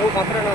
ও কাপড়ে না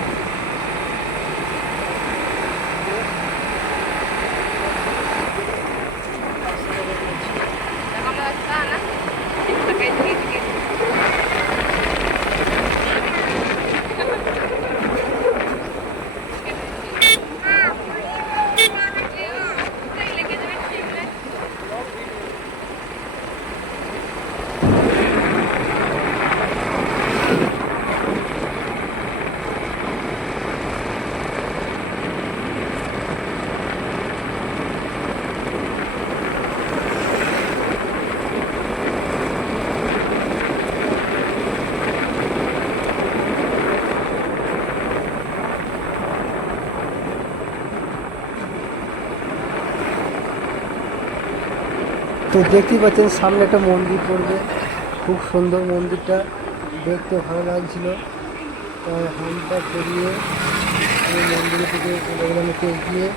তো দেখতেই পাচ্ছেন সামনে একটা মন্দির পড়বে, খুব সুন্দর মন্দিরটা দেখতে ভালো লাগছিল। তাই হামটা পেরিয়ে এই মন্দিরের দিকে চলে গেলাম একটু এগিয়ে।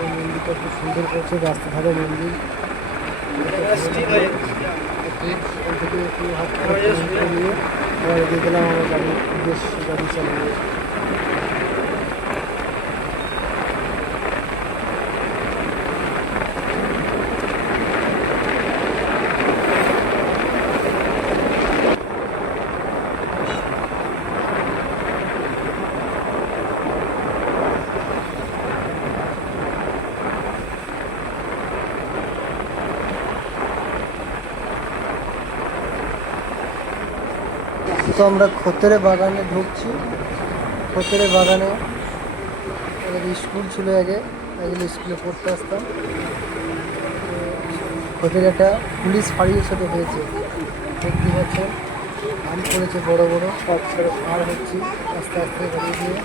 এই মন্দিরটা খুব সুন্দর করছে, রাস্তা ধারে মন্দির। এখান থেকে একটু হাত নিয়ে আবার এগিয়ে গেলাম আমার গাড়ি, বেশ গাড়ি চালিয়ে। তো আমরা খতেরে বাগানে ঢুকছি। খতেরে বাগানে আমাদের স্কুল ছিল আগে, স্কুলে পড়তে আসতাম। খতেরে একটা পুলিশ ফাঁড়ির সাথে হয়েছে, দেখতে পাচ্ছেন আম পড়েছে বড় বড়, সব ছেড়ে পার হচ্ছি আস্তে আস্তে গাড়ি দিয়ে।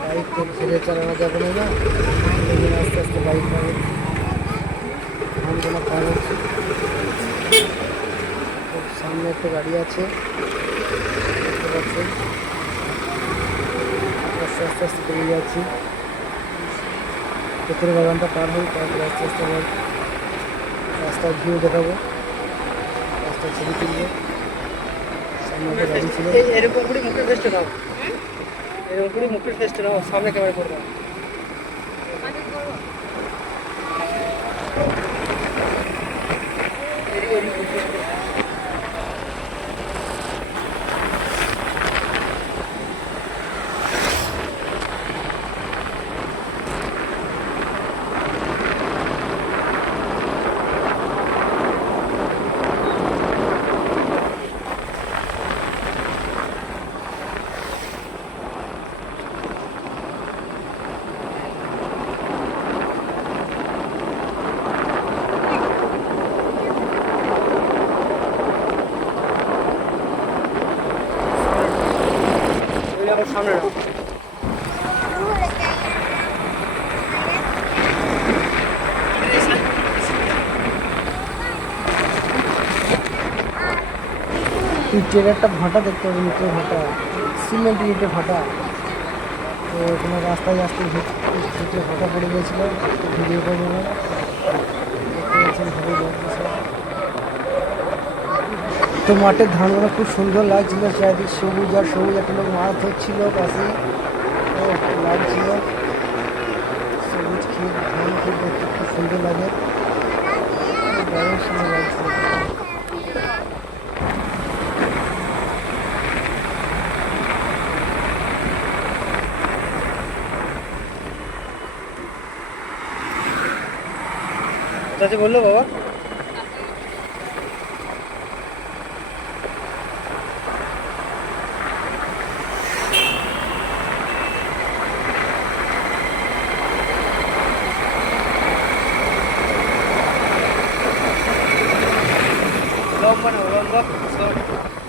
বাইক তো ছেড়ে চালানো যাবে না, আস্তে আস্তে বাইক পার হচ্ছি, আমগুলো পার হচ্ছি। সামনে একটা গাড়ি আছে, দেখতে পাচ্ছেন। আস্তে আস্তে আস্তে বেরিয়ে যাচ্ছি। ভেতরে বাগানটা পার হই, তারপরে আস্তে আস্তে আবার রাস্তার ভিউ দেখাবো, রাস্তার ছবি তুলবো। সামনে একটা গাড়ি ছিল। এরকম করে মুখের ফেস্টে নাও, এরকম করে মুখের ফেস্টে নাও, সামনে ক্যামেরা করবো। সামনে ইটের একটা ভাটা দেখতে পাবেন, ইটের ভাটা, সিমেন্ট ইটের ভাটা। তো এখানে রাস্তায় আসতে ইটের ভাটা পড়ে গিয়েছিল, ভিডিও করবো না, দেখতে পাচ্ছেন ভালোই লাগছে। তো মাঠের ধানগুলো খুব সুন্দর লাগছিল, চারিদিক সবুজ আর সবুজ। একটা লোক মাছ ধরছিল পাশে, লাগছিল সবুজ ক্ষেত, ধান ক্ষেত দেখতে খুব সুন্দর লাগে, দারুণ সুন্দর লাগছিল। বললো বাবা